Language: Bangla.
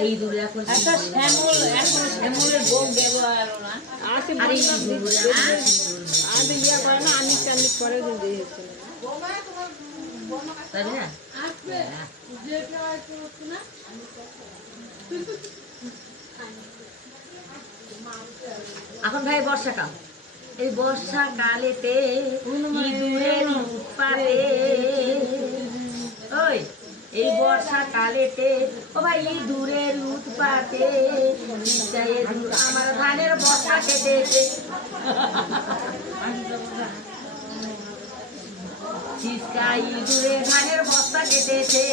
এই দূরে এখন শ্যামলের ভোগ দেবো আর না ইয়া করে না আনিক টানিক করে তাই না এখন ভাই বর্ষাকাল এই বর্ষাকালেতে ইঁদুরের উৎপাতে ওই এই বর্ষাকালেতে ও ভাই ইঁদুরের উৎপাতে আমার ধানের বর্ষা কেটেছে ইঁদুরে ধানের বস্তা কেটেছে